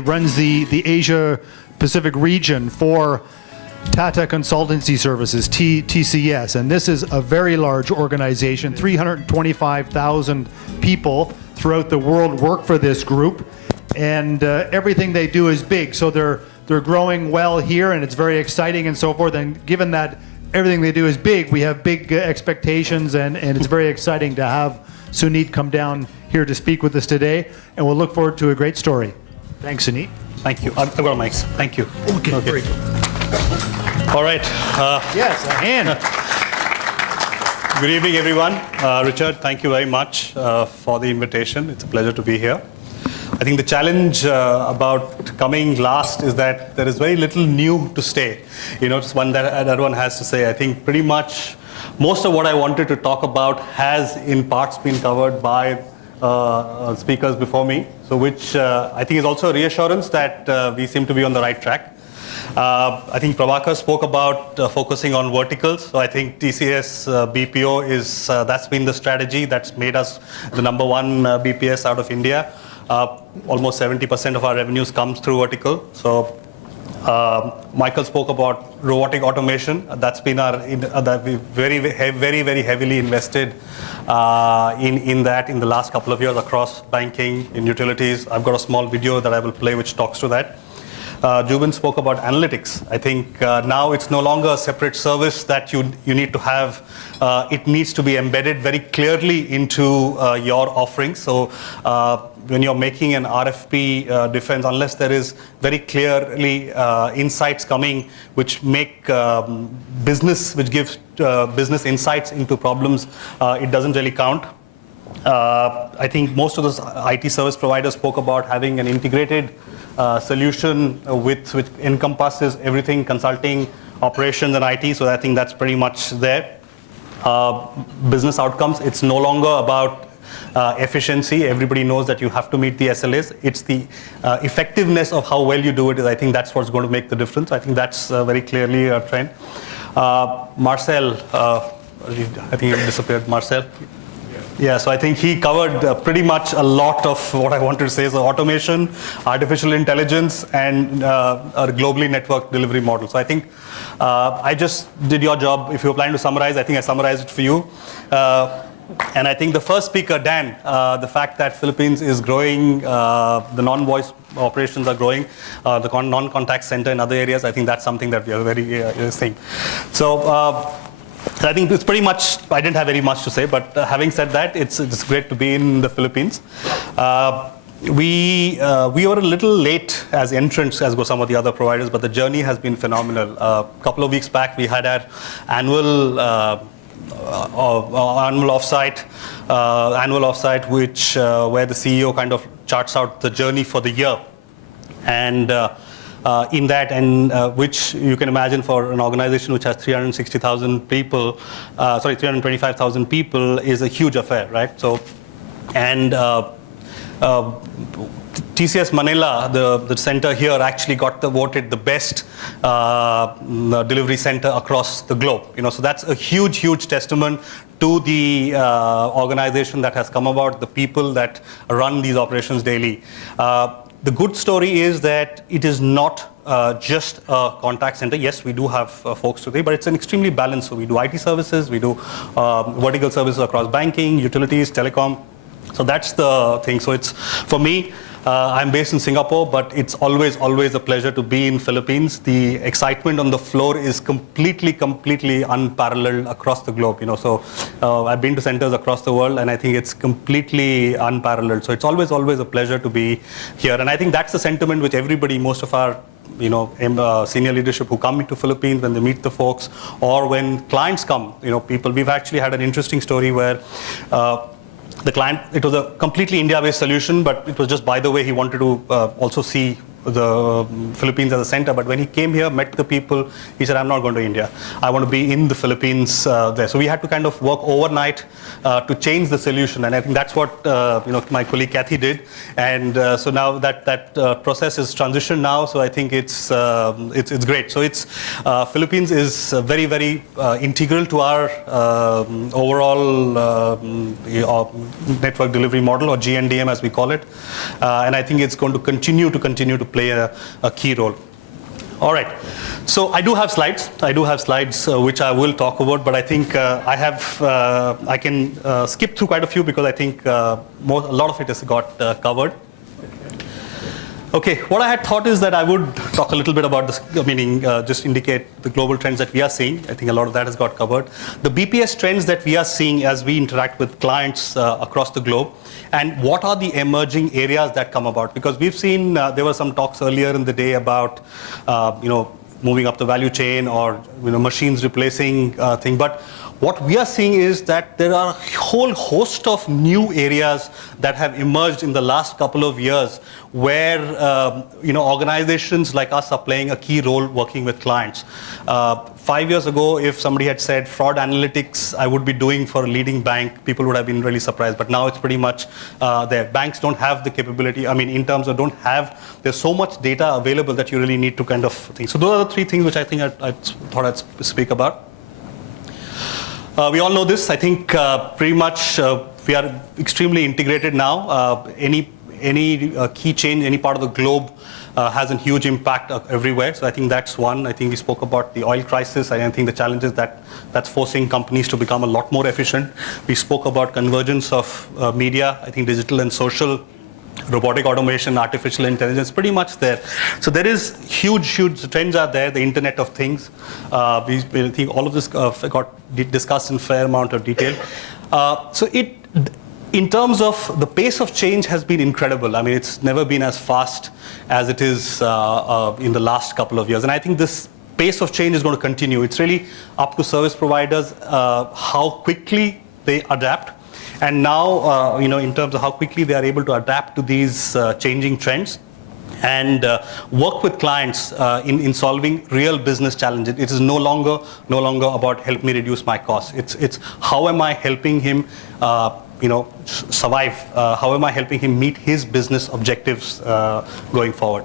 runs the Asia Pacific region for Tata Consultancy Services, TCS, and this is a very large organization. 325,000 people throughout the world work for this group, and everything they do is big. So they're growing well here, and it's very exciting and so forth. And given that everything they do is big, we have big expectations, and it's very exciting to have Suneet come down here to speak with us today, and we'll look forward to a great story. Thanks, Suneet. Thank you. I've got mics. Thank you. Okay. Very good. All right. Yes, a hand. Good evening, everyone. Richard, thank you very much for the invitation. It's a pleasure to be here. I think the challenge about coming last is that there is very little new to say. It's one that one has to say. I think pretty much most of what I wanted to talk about has in parts been covered by speakers before me, so which I think is also a reassurance that we seem to be on the right track. I think Prabhakar spoke about focusing on verticals. So I think TCS BPO is that's been the strategy that's made us the #1 BPS out of India. Almost 70% of our revenues comes through vertical. So Michael spoke about robotic automation. That's been our that we very heavily invested in that in the last couple of years across banking, in utilities. I've got a small video that I will play which talks to that. Jubin spoke about analytics. I think now it's no longer a separate service that you need to have. It needs to be embedded very clearly into your offerings. So when you're making an RFP defense, unless there is very clearly insights coming which make which gives business insights into problems, it doesn't really count. I think most of those IT service providers spoke about having an integrated solution which encompasses everything, consulting, operations, and IT. So I think that's pretty much there. Business outcomes, it's no longer about efficiency. Everybody knows that you have to meet the SLAs. It's the effectiveness of how well you do it. I think that's what's going to make the difference. I think that's very clearly a trend. Marcel, I think he disappeared. Marcel? Yeah, so I think he covered pretty much a lot of what I wanted to say. So automation, artificial intelligence, and a globally networked delivery model. So I think I just did your job. If you're planning to summarize, I think I summarized it for you. And I think the first speaker, Dan, the fact that Philippines is growing, the non-voice operations are growing, the non-contact center in other areas, I think that's something that we are very seeing. So I think it's pretty much, I didn't have very much to say, but having said that, it's great to be in the Philippines. We were a little late as entrants as were some of the other providers, but the journey has been phenomenal. A couple of weeks back, we had our annual offsite, which where the CEO kind of charts out the journey for the year, and in that, and which you can imagine for an organization which has 360,000 people, 325,000 people, is a huge affair, right? So, and TCS Manila, the center here, actually got voted the best delivery center across the globe. So that's a huge testament to the organization that has come about, the people that run these operations daily. The good story is that it is not just a contact center. Yes, we do have folks today, but it's an extremely balanced. So we do IT services, we do vertical services across banking, utilities, telecom. So that's the thing. So it's, for me, I'm based in Singapore, but it's always a pleasure to be in Philippines. The excitement on the floor is completely unparalleled across the globe. So I've been to centers across the world, and I think it's completely unparalleled. So it's always a pleasure to be here, and I think that's the sentiment which everybody, most of our senior leadership who come into Philippines, when they meet the folks, or when clients come, people. We've actually had an interesting story where the client, it was a completely India-based solution, but it was just by the way he wanted to also see the Philippines as a center. But when he came here, met the people, he said, I'm not going to India. I want to be in the Philippines there. So we had to kind of work overnight to change the solution. And I think that's what my colleague Kathy did. And so now that process is transitioned now. So I think it's great. So Philippines is very integral to our overall network delivery model, or GNDM as we call it. And I think it's going to continue to play a key role. All right. So I do have slides. Which I will talk about, but I think I can skip through quite a few because I think a lot of it has got covered. Okay, what I had thought is that I would talk a little bit about this, meaning just indicate the global trends that we are seeing. I think a lot of that has got covered. The BPS trends that we are seeing as we interact with clients across the globe, and what are the emerging areas that come about. Because we've seen, there were some talks earlier in the day about, moving up the value chain or, machines replacing things. But what we are seeing is that there are a whole host of new areas that have emerged in the last couple of years where organizations like us are playing a key role working with clients. 5 years ago, if somebody had said fraud analytics I would be doing for a leading bank, people would have been really surprised. But now it's pretty much there. Banks don't have the capability, in terms of there's so much data available that you really need to kind of think. So those are the three things which I think I thought I'd speak about. We all know this. I think pretty much we are extremely integrated now. Any key change, any part of the globe has a huge impact everywhere. So I think that's one. I think we spoke about the oil crisis. I think the challenges that's forcing companies to become a lot more efficient. We spoke about convergence of media. I think digital and social, robotic automation, artificial intelligence, pretty much there. So there is huge trends are there, the Internet of Things. We think all of this got discussed in fair amount of detail. In terms of the pace of change has been incredible. It's never been as fast as it is in the last couple of years. And I think this pace of change is going to continue. It's really up to service providers how quickly they adapt. And now, in terms of how quickly they are able to adapt to these changing trends and work with clients in solving real business challenges. It is no longer about help me reduce my costs. It's how am I helping him survive? How am I helping him meet his business objectives going forward?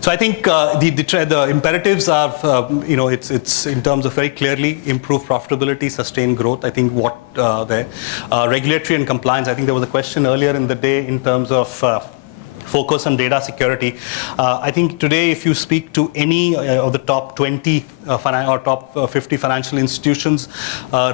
So I think the imperatives are, it's in terms of very clearly improve profitability, sustain growth. I think what there, regulatory and compliance. I think there was a question earlier in the day in terms of focus on data security. I think today, if you speak to any of the top 20 or top 50 financial institutions,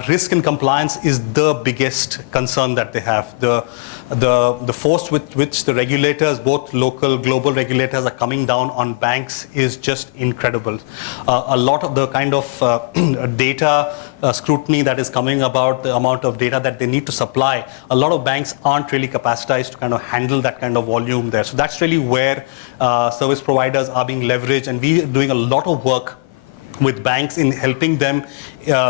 risk and compliance is the biggest concern that they have. The force with which the regulators, both local, global regulators, are coming down on banks is just incredible. A lot of the kind of data scrutiny that is coming about, the amount of data that they need to supply, a lot of banks aren't really capacitized to kind of handle that kind of volume there. So that's really where service providers are being leveraged, and we are doing a lot of work with banks in helping them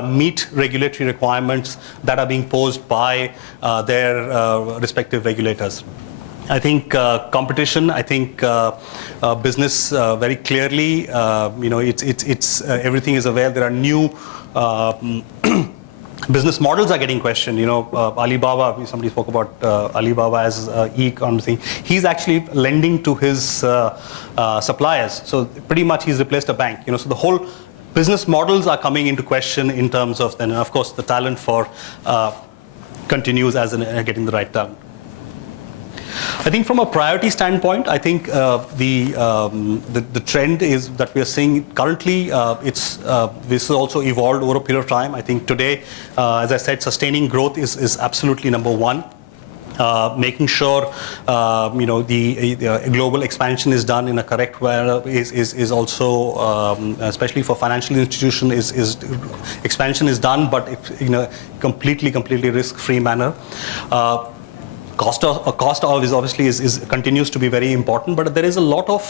meet regulatory requirements that are being posed by their respective regulators. I think competition. I think business very clearly. It's everything is aware. There are new business models are getting questioned. Alibaba. Somebody spoke about Alibaba as e-commerce thing. He's actually lending to his suppliers. So pretty much he's replaced a bank. So the whole business models are coming into question in terms of then, of course, the talent for continues as in getting the right talent. I think from a priority standpoint, I think the trend is that we are seeing currently. This has also evolved over a period of time. I think today, as I said, sustaining growth is absolutely number one. Making sure the global expansion is done in a correct way is also, especially for financial institution, is expansion is done, but in a completely risk-free manner. Cost of is obviously continues to be very important, but there is a lot of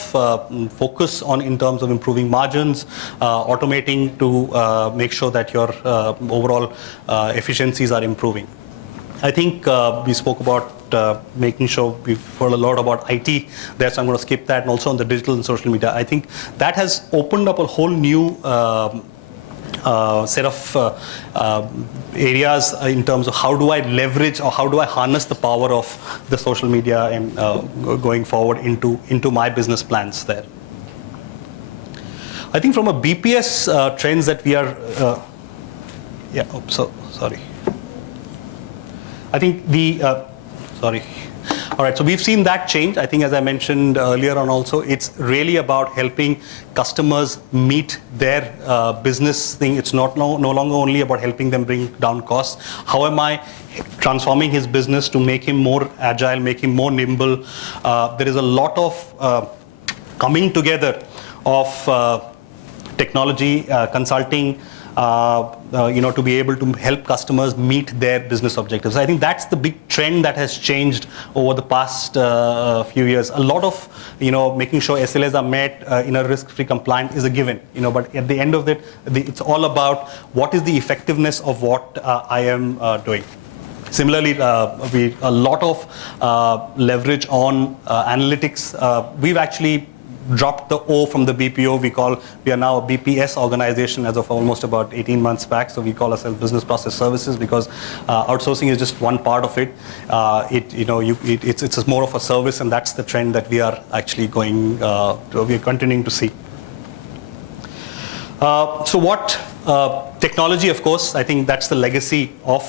focus on in terms of improving margins, automating to make sure that your overall efficiencies are improving. I think we spoke about making sure we've heard a lot about IT there, so I'm going to skip that, and also on the digital and social media. I think that has opened up a whole new set of areas in terms of how do I leverage or how do I harness the power of the social media and going forward into my business plans there. I think from a BPS trends that we are, sorry. I think All right, so we've seen that change. I think, as I mentioned earlier on also, it's really about helping customers meet their business thing. It's no longer only about helping them bring down costs. How am I transforming his business to make him more agile, make him more nimble? There is a lot of coming together of technology, consulting, to be able to help customers meet their business objectives. I think that's the big trend that has changed over the past few years. A lot of, making sure SLAs are met in a risk-free compliant is a given, but at the end of it, it's all about what is the effectiveness of what I am doing. Similarly, a lot of leverage on analytics. We've actually dropped the O from the BPO. We are now a BPS organization as of almost about 18 months back. So we call ourselves Business Process Services because outsourcing is just one part of it. It's more of a service, and that's the trend that we are actually we are continuing to see. So what technology, of course, I think that's the legacy of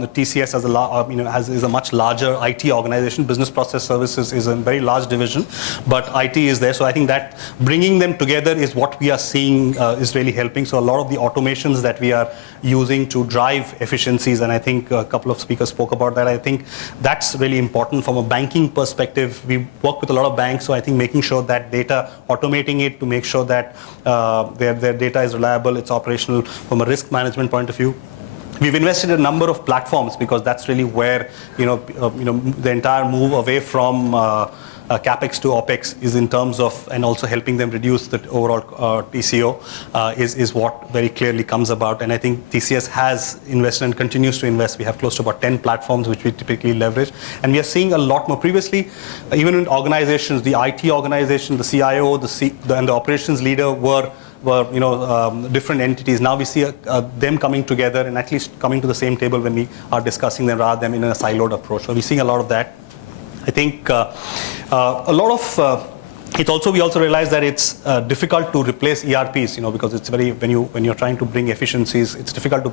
the TCS is a much larger IT organization. Business Process Services is a very large division, but IT is there. So I think that bringing them together is what we are seeing is really helping. So a lot of the automations that we are using to drive efficiencies, and I think a couple of speakers spoke about that. I think that's really important from a banking perspective. We work with a lot of banks, so I think making sure that data, automating it to make sure that their data is reliable, it's operational from a risk management point of view. We've invested in a number of platforms because that's really where the entire move away from capex to opex is in terms of, and also helping them reduce the overall TCO is what very clearly comes about. And I think TCS has invested and continues to invest. We have close to about 10 platforms which we typically leverage, and we are seeing a lot more. Previously, even in organizations, the IT organization, the CIO, and the operations leader were different entities. Now we see them coming together and at least coming to the same table when we are discussing them rather than in a siloed approach. So we're seeing a lot of that. I think a lot of we also realize that it's difficult to replace ERPs, because it's when you're trying to bring efficiencies, it's difficult to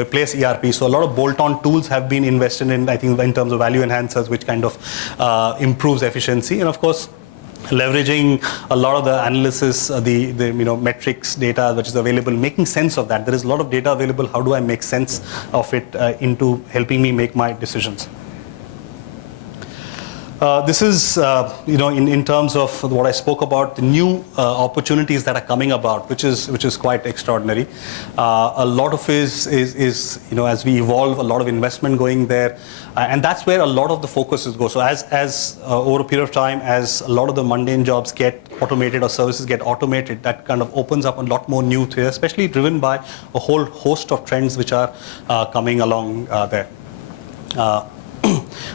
replace ERP. So a lot of bolt-on tools have been invested in, I think, in terms of value enhancers, which kind of improves efficiency, and of course, leveraging a lot of the analysis, the metrics data which is available, making sense of that. There is a lot of data available. How do I make sense of it into helping me make my decisions? This is, in terms of what I spoke about, the new opportunities that are coming about, which is quite extraordinary. A lot of is as we evolve, a lot of investment going there, and that's where a lot of the focus is go. So as over a period of time, as a lot of the mundane jobs get automated or services get automated, that kind of opens up a lot more new things, especially driven by a whole host of trends which are coming along there.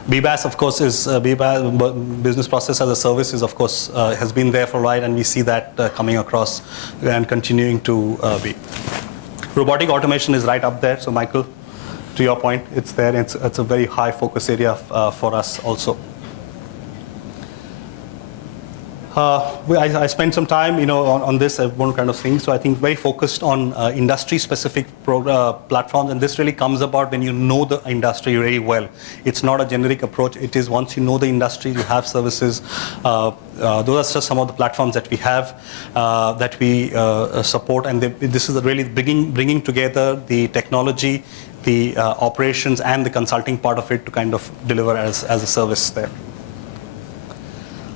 BPaaS, of course, is BPaaS, Business Process as a Service, is, of course, has been there for a while, and we see that coming across and continuing to be. Robotic automation is right up there. So, Michael, to your point, it's there. It's a very high focus area for us also. I spent some time, on this one kind of thing. So I think very focused on industry-specific platforms, and this really comes about when you know the industry very well. It's not a generic approach. It is once you know the industry, you have services. Those are just some of the platforms that we have, that we support, and this is really bringing together the technology, the operations, and the consulting part of it to kind of deliver as a service there.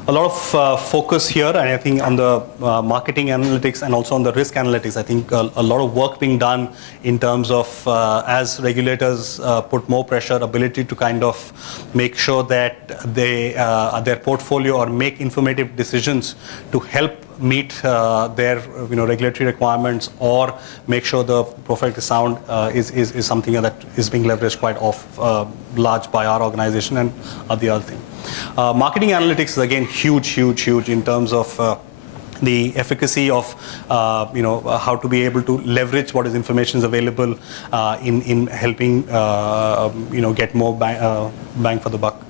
A lot of focus here, and I think on the marketing analytics and also on the risk analytics. I think a lot of work being done in terms of as regulators put more pressure, ability to kind of make sure that their portfolio or make informative decisions to help meet their regulatory requirements or make sure the profile is sound is something that is being leveraged quite large by our organization and the other thing. Marketing analytics is again huge in terms of the efficacy of how to be able to leverage what is information is available in helping get more bang for the buck.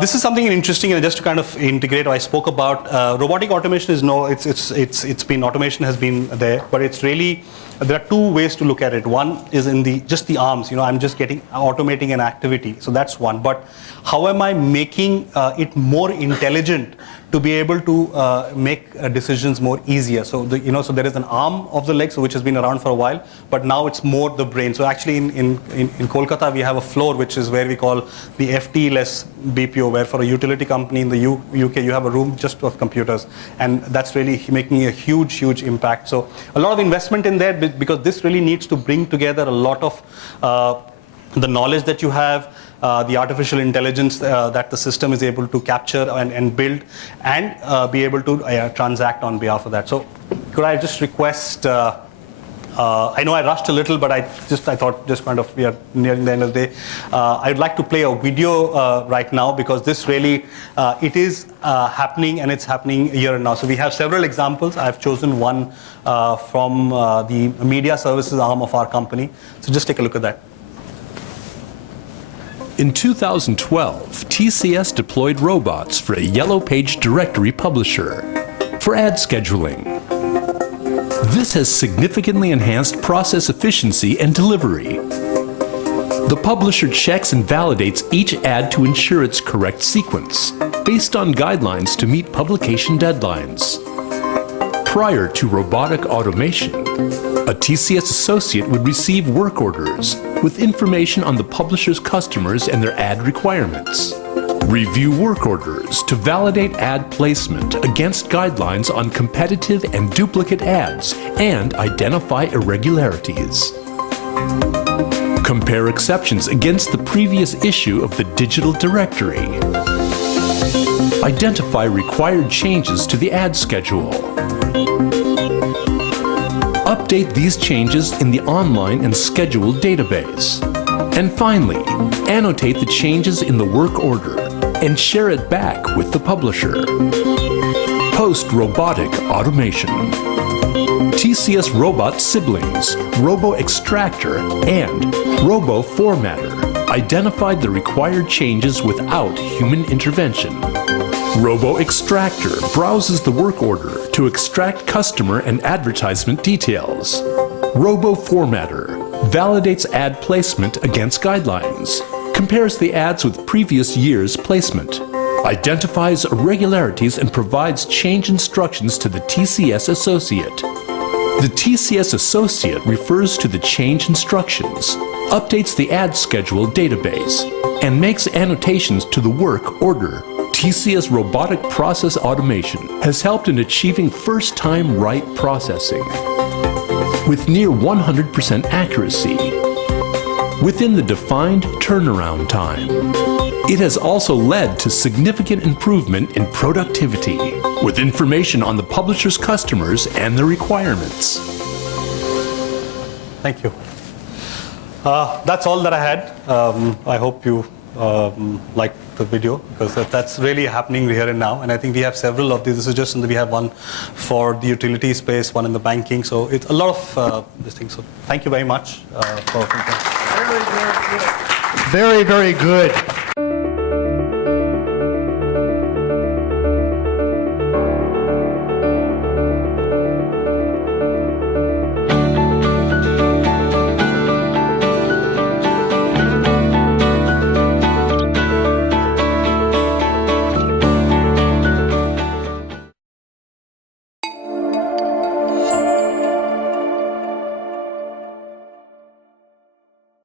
This is something interesting, and just to kind of integrate what I spoke about, robotic automation is it's been, automation has been there, but it's really, there are two ways to look at it. One is in just the arms, I'm just automating an activity, so that's one. But how am I making it more intelligent to be able to make decisions more easier? So so there is an arm of the leg, so which has been around for a while, but now it's more the brain. So actually in Kolkata we have a floor which is where we call the FT-less BPO, where for a utility company in the UK you have a room just of computers, and that's really making a huge impact. So a lot of investment in there, because this really needs to bring together a lot of the knowledge that you have, the artificial intelligence that the system is able to capture and build, and be able to transact on behalf of that. So could I just request, I know I rushed a little, but I thought just kind of, we are nearing the end of the day. I'd like to play a video right now, because this really, it is happening, and it's happening here and now. So we have several examples. I've chosen one from the media services arm of our company. So just take a look at that. In 2012, TCS deployed robots for a Yellow Page directory publisher for ad scheduling. This has significantly enhanced process efficiency and delivery. The publisher checks and validates each ad to ensure its correct sequence, based on guidelines to meet publication deadlines. Prior to robotic automation, a TCS associate would receive work orders with information on the publisher's customers and their ad requirements. Review work orders to validate ad placement against guidelines on competitive and duplicate ads and identify irregularities. Compare exceptions against the previous issue of the digital directory. Identify required changes to the ad schedule. Update these changes in the online and scheduled database. And finally, annotate the changes in the work order and share it back with the publisher. Post-robotic automation. TCS Robot siblings, Robo Extractor and Robo Formatter, identified the required changes without human intervention. Robo Extractor browses the work order to extract customer and advertisement details. Robo Formatter validates ad placement against guidelines, compares the ads with previous year's placement, identifies irregularities and provides change instructions to the TCS associate. The TCS associate refers to the change instructions, updates the ad schedule database, and makes annotations to the work order. TCS Robotic Process Automation has helped in achieving first-time right processing with near 100% accuracy within the defined turnaround time. It has also led to significant improvement in productivity with information on the publisher's customers and their requirements. Thank you. That's all that I had. I hope you liked the video, because that's really happening here and now. And I think we have several of these. This is just, we have one for the utility space, one in the banking. So it's a lot of these things. So thank you very much for Very, very good.